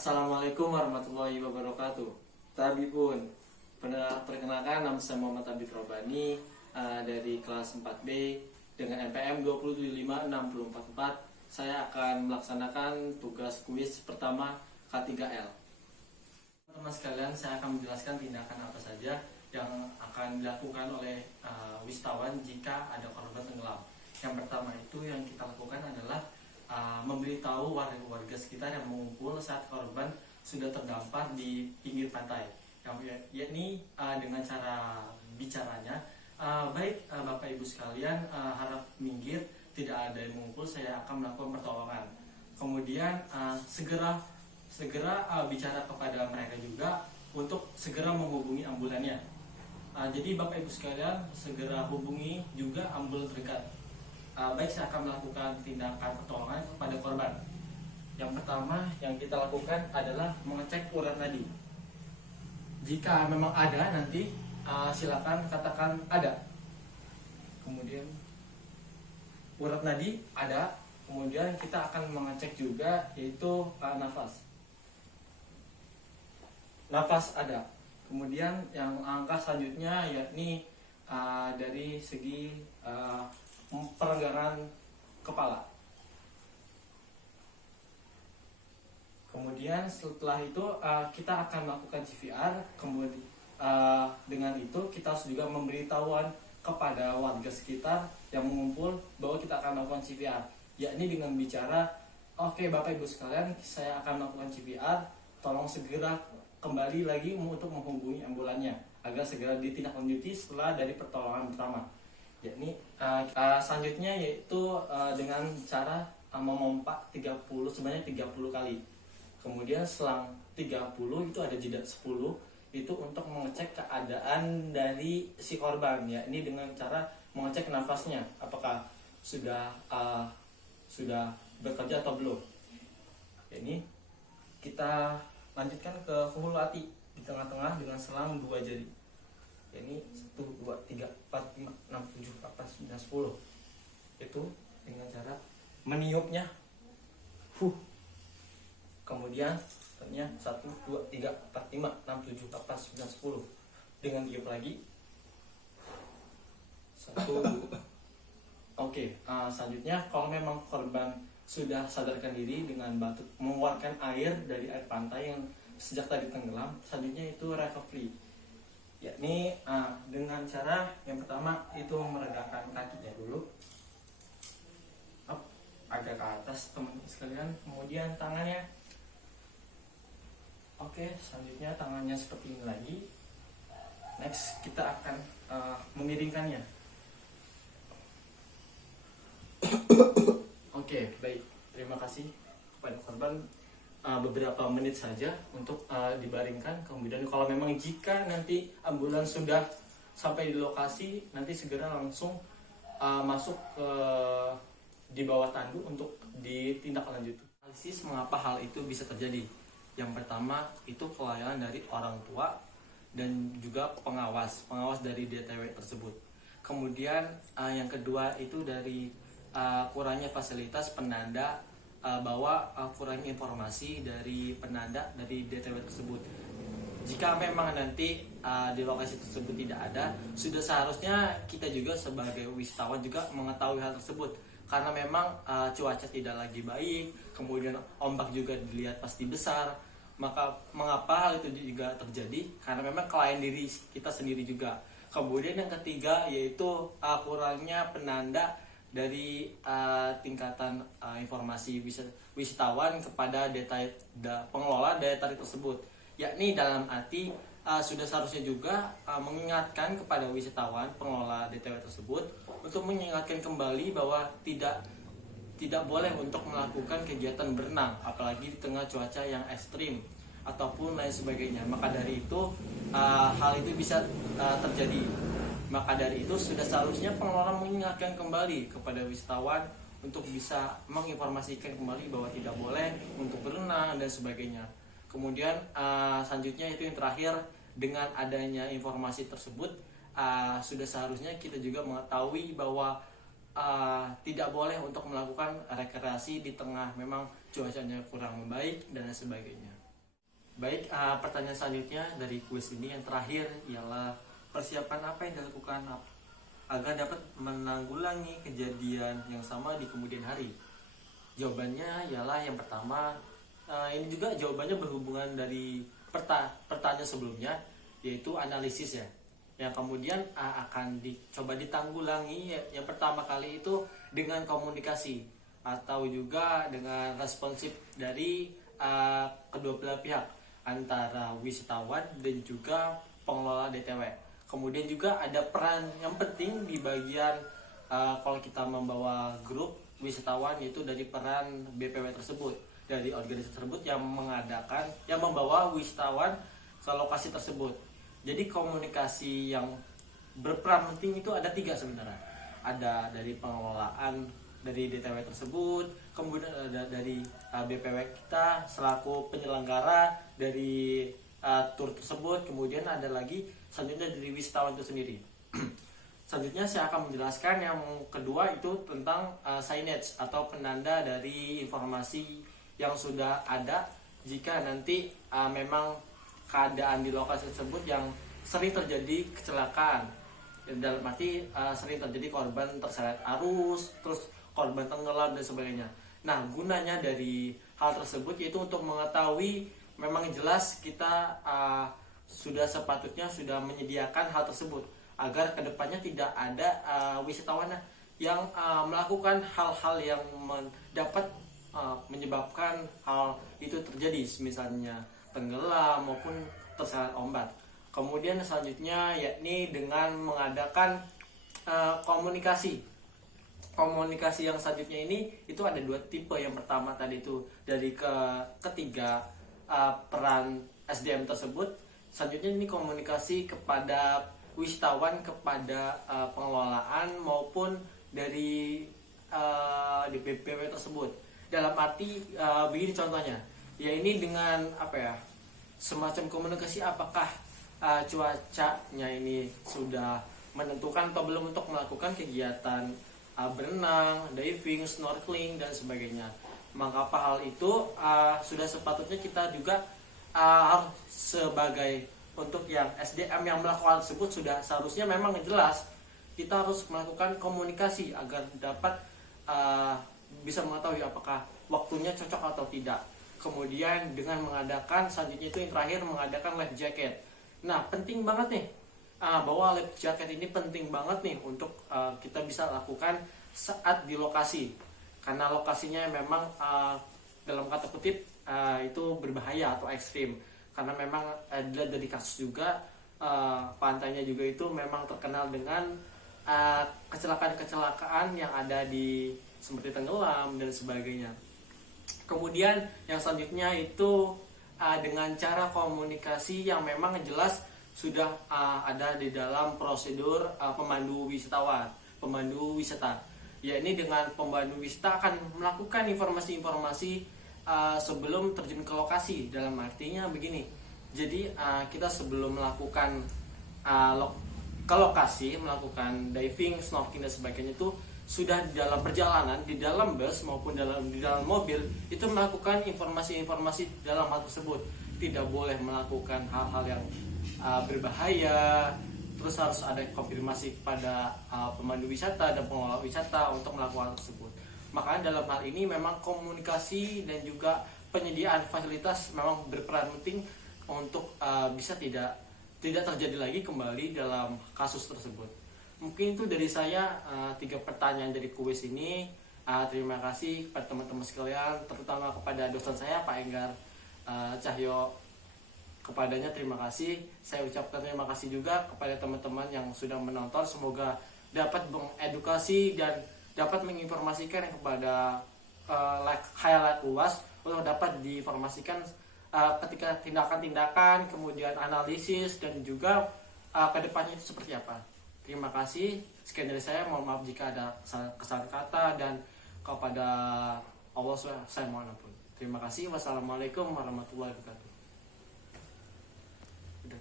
Assalamualaikum warahmatullahi wabarakatuh. Tabibun, perkenalkan nama saya Muhammad Tabib Robani dari kelas 4B dengan NPM 2756444. Saya akan melaksanakan tugas kuis pertama K3L. Teman-teman sekalian, saya akan menjelaskan tindakan apa saja yang akan dilakukan oleh wisatawan jika ada korban tenggelam. Yang pertama itu yang kita lakukan adalah memberitahu warga sekitar yang mengumpul saat korban sudah terdampar di pinggir pantai, yakni dengan cara bicaranya, baik Bapak Ibu sekalian, harap minggir, tidak ada yang mengumpul, saya akan melakukan pertolongan. Kemudian segera bicara kepada mereka juga untuk segera menghubungi ambulannya. Jadi Bapak Ibu sekalian segera hubungi juga ambulan terdekat. Baik, saya akan melakukan tindakan pertolongan kepada korban. Yang pertama yang kita lakukan adalah mengecek urat nadi. Jika memang ada, nanti silakan katakan ada. Kemudian urat nadi ada. Kemudian kita akan mengecek juga yaitu nafas. Nafas ada. Kemudian yang angka selanjutnya yakni dari segi perenggangan kepala. Kemudian setelah itu kita akan melakukan CPR. Kemudian dengan itu kita harus juga memberitahuan kepada warga sekitar yang mengumpul bahwa kita akan melakukan CPR, yakni dengan bicara, oke, Bapak Ibu sekalian, saya akan melakukan CPR, tolong segera kembali lagi untuk menghubungi ambulannya agar segera ditindaklanjuti setelah dari pertolongan pertama. Yakni selanjutnya yaitu dengan cara memompa sebanyak 30 kali. Kemudian selang 30 itu ada jeda 10 itu untuk mengecek keadaan dari si korban, ya. Ini dengan cara mengecek nafasnya apakah sudah bekerja atau belum. Ini kita lanjutkan ke hulu hati di tengah-tengah dengan selang 2 jari. Ini 1, 2, 3, 4, 5, 6, 7, 8, 9, 10. Itu dengan cara meniupnya. Kemudian 1, 2, 3, 4, 5, 6, 7, 8, 9, 10. Dengan tiup lagi. 1, 2. Oke, selanjutnya kalau memang korban sudah sadarkan diri dengan batuk, mengeluarkan air dari air pantai yang sejak tadi tenggelam, selanjutnya itu recovery. Yakni dengan cara yang pertama itu meredakan kakinya dulu, agak ke atas teman-teman sekalian, kemudian tangannya. Oke, selanjutnya tangannya seperti ini lagi. Next kita akan memiringkannya. Oke, baik, terima kasih kepada korban. Beberapa menit saja untuk dibaringkan. Kemudian kalau memang jika nanti ambulans sudah sampai di lokasi, nanti segera langsung masuk ke di bawah tandu untuk ditindaklanjuti. Analisis mengapa hal itu bisa terjadi. Yang pertama itu kelalaian dari orang tua dan juga pengawas dari DTW tersebut. Kemudian yang kedua itu dari kurangnya fasilitas penanda, bahwa kurangnya informasi dari penanda dari DTW tersebut. Jika memang nanti di lokasi tersebut tidak ada, sudah seharusnya kita juga sebagai wisatawan juga mengetahui hal tersebut, karena memang cuaca tidak lagi baik, kemudian ombak juga dilihat pasti besar. Maka mengapa hal itu juga terjadi? Karena memang kelalaian diri kita sendiri juga. Kemudian yang ketiga yaitu kurangnya penanda dari tingkatan informasi wisatawan kepada pengelola daya tarik tersebut, yakni dalam arti sudah seharusnya juga mengingatkan kepada wisatawan pengelola DTW tersebut untuk mengingatkan kembali bahwa tidak boleh untuk melakukan kegiatan berenang, apalagi di tengah cuaca yang ekstrim ataupun lain sebagainya. Maka dari itu hal itu bisa terjadi. Maka dari itu sudah seharusnya pengelola mengingatkan kembali kepada wisatawan untuk bisa menginformasikan kembali bahwa tidak boleh untuk berenang dan sebagainya. Kemudian selanjutnya itu yang terakhir, dengan adanya informasi tersebut sudah seharusnya kita juga mengetahui bahwa tidak boleh untuk melakukan rekreasi di tengah memang cuacanya kurang membaik dan sebagainya. Baik, pertanyaan selanjutnya dari kuis ini yang terakhir ialah persiapan apa yang dilakukan agar dapat menanggulangi kejadian yang sama di kemudian hari. Jawabannya ialah yang pertama, ini juga jawabannya berhubungan dari pertanyaan sebelumnya, yaitu analisis ya. Yang kemudian akan dicoba ditanggulangi yang pertama kali itu dengan komunikasi atau juga dengan responsif dari kedua belah pihak antara wisatawan dan juga pengelola DTW. Kemudian juga ada peran yang penting di bagian kalau kita membawa grup wisatawan, yaitu dari peran BPW tersebut, dari organisasi tersebut yang membawa wisatawan ke lokasi tersebut. Jadi komunikasi yang berperan penting itu ada 3 sebenarnya. Ada dari pengelolaan dari DTW tersebut, kemudian ada dari BPW kita selaku penyelenggara dari tur tersebut, kemudian ada lagi selanjutnya dari wisatawan itu sendiri. Selanjutnya saya akan menjelaskan yang kedua itu tentang signage atau penanda dari informasi yang sudah ada jika nanti memang keadaan di lokasi tersebut yang sering terjadi kecelakaan, dalam arti sering terjadi korban terseret arus, terus korban tenggelam dan sebagainya. Nah, gunanya dari hal tersebut yaitu untuk mengetahui memang jelas kita sudah sepatutnya sudah menyediakan hal tersebut agar kedepannya tidak ada wisatawan yang melakukan hal-hal yang dapat menyebabkan hal itu terjadi, misalnya tenggelam maupun terseret ombak. Kemudian selanjutnya yakni dengan mengadakan komunikasi yang selanjutnya ini itu ada 2 tipe. Yang pertama tadi itu dari ketiga peran SDM tersebut. Selanjutnya ini komunikasi kepada wisatawan, kepada pengelolaan maupun dari BPW tersebut. Dalam arti begini contohnya, ya ini dengan semacam komunikasi apakah cuacanya ini sudah menentukan atau belum untuk melakukan kegiatan berenang, diving, snorkeling dan sebagainya. Maka hal itu sudah sepatutnya kita juga harus sebagai untuk yang SDM yang melakukan tersebut sudah seharusnya memang jelas kita harus melakukan komunikasi agar dapat bisa mengetahui apakah waktunya cocok atau tidak. Kemudian dengan mengadakan selanjutnya itu yang terakhir mengadakan life jacket. Nah, penting banget nih bahwa life jacket ini penting banget nih untuk kita bisa lakukan saat di lokasi, karena lokasinya memang dalam kata kutip itu berbahaya atau ekstrim, karena memang dari kasus juga pantainya juga itu memang terkenal dengan kecelakaan-kecelakaan yang ada di seperti tenggelam dan sebagainya. Kemudian yang selanjutnya itu dengan cara komunikasi yang memang jelas sudah ada di dalam prosedur pemandu wisata. Ya, ini dengan pemandu wisata akan melakukan informasi-informasi sebelum terjun ke lokasi. Dalam artinya begini, jadi kita sebelum melakukan ke lokasi, melakukan diving, snorkeling dan sebagainya itu sudah di dalam perjalanan, di dalam bus maupun di dalam mobil itu melakukan informasi-informasi dalam hal tersebut. Tidak boleh melakukan hal-hal yang berbahaya. Terus harus ada konfirmasi kepada pemandu wisata dan pengelola wisata untuk melakukan hal tersebut. Makanya dalam hal ini memang komunikasi dan juga penyediaan fasilitas memang berperan penting untuk bisa tidak terjadi lagi kembali dalam kasus tersebut. Mungkin itu dari saya 3 pertanyaan dari kuis ini. Terima kasih kepada teman-teman sekalian, terutama kepada dosen saya Pak Enggar Cahyo. Kepadanya terima kasih. Saya ucapkan terima kasih juga kepada teman-teman yang sudah menonton. Semoga dapat mengedukasi dan dapat menginformasikan kepada khayal luas untuk dapat diinformasikan ketika tindakan-tindakan, kemudian analisis dan juga kedepannya itu seperti apa. Terima kasih. Sekian dari saya. Mohon maaf jika ada kesalahan kata, dan kepada Allah saya mohon ampun. Terima kasih. Wassalamualaikum warahmatullahi wabarakatuh.